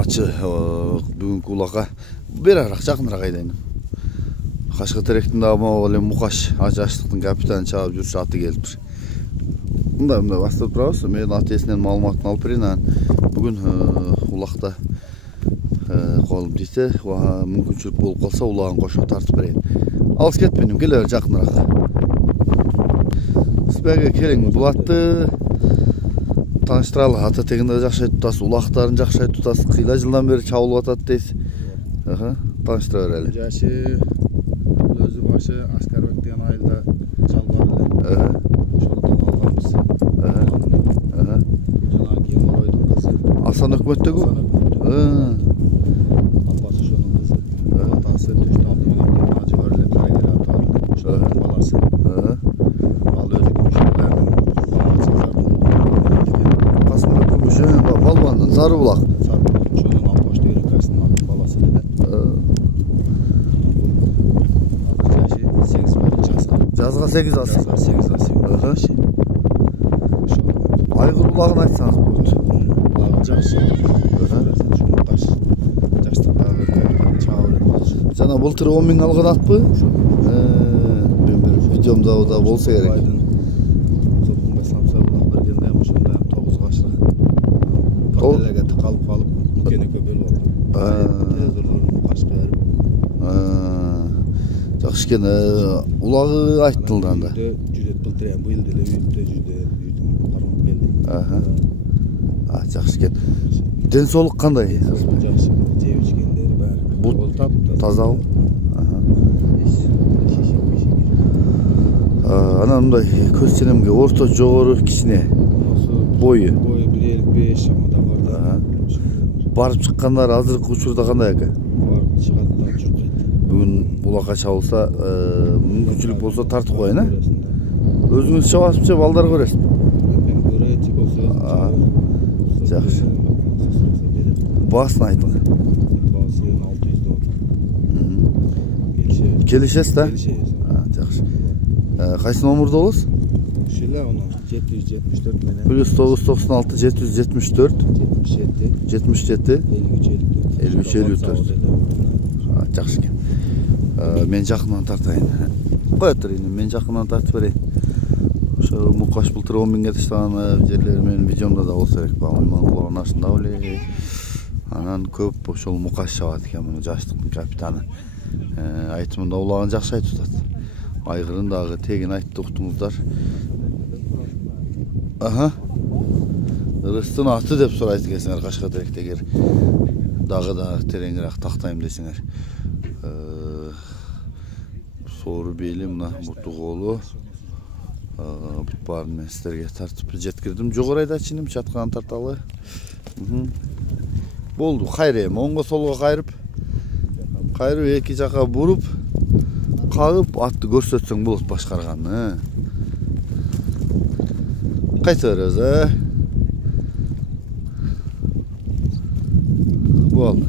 ачы бүгүнкү улакка берараак жакыныраак айдайын. Кашкы теректин да могу эле Мукаш ажаштыктын капитаны чаап жүрчү аты келиптир. Мындай бастап турабыз. Мен ат ээсинен маалыматын алып берейин. Бүгүн улакта колум тийсе, мүмкүнчүлүк болуп калса улагын кошо тартып берейин. Алыс кетпейин, келе бер жакыныраак. Сизбеге келиң, бул атты тааныштыралы. Ата тегинде жакшы айтып турасыз, улактарын жакшы айтып турасыз. Кыйла жылдан бери чабылып атат дейсиз. Тааныштыра берели. Жашы өзү башы Аскарбек деген айылда чалган эле. Ошондон алганбыз. Жанагы Еморойдун кызы. Асан өкмөттөгү? Апасы ошонун кызы. Атасы төштү алды менен ажы бар эле, кайгыра атар. Ошонун баласы. Ал өзү күмүшөлөрдүн Касымбек Күмүшөн балбандын Сарыбулак. Ошонун Алпош деген акасынын баласы эле. Жазга 8 асы. Айгыр улагын айтсаңыз болот. Улагы жакшы. Жана былтыр 10 миң алган атпы? Мен бир видеомда да болсо керек. Топунга самса булак бергенде ошондо 9 ашырган. Портелеге калып мукенекке берип алды. Телевизорлорун кашка берип. Жакшы экен. Улагы айтылды анда. Жүрөт былтыр эми быйыл деле үйүттө жүрдү. Кармап келди. Жакшы экен. Ден соолук кандай? Жакшы. Жеп ичкендери баары. Бут тазабы? Анан мындай көз ченемге орто, жогору, кичине. Бою 1.55 шамада бар да. Барып чыккандар азыркы учурда кандай экен? Барып чыгат да чуркайт. Бүгүн улакка чабылса, мүмкүнчүлүк болсо тартып коеюн, Өзүңүз чабасызбы, балдар көрөсүзбү? Көрөйт болсо. Жакшы. Баасын айтыңыз. Баасы 600 доллар. Келишесиз да? Жакшы. Кайсы номурда болосуз? Ушуле аны 774 менен. +996 774 77 5354. Жакшы экен. Мен жакындан тартайын. Кое турайын, мен жакындан тартып берейин. Ошо Мукаш былтыр 10 миңге таштаган жерлери менин видеомда да болсо керек. Иманкуловдун ашында эле. Анан көп ошол Мукаш чабат экен, муну жаштыктын капитаны. Айтымында улагын жакшы айтып атат. Айгырын дагы тегин айтты, уктуңуздар. Ырыстын аты деп сурайт экенсиңер Кашка теректегер. Дагы да тереңирээк тактайм десеңер. Соору бейли мына буту колу. Бүт баарын мен силерге тартып жеткирдим. Жогору айдачыным, чатканы тарталы. Болду, кайрайм. Оңго солго кайрып эки жака буруп, кагып атты көрсөтсөң болот башкарганны. Кайта беребиз, Бол.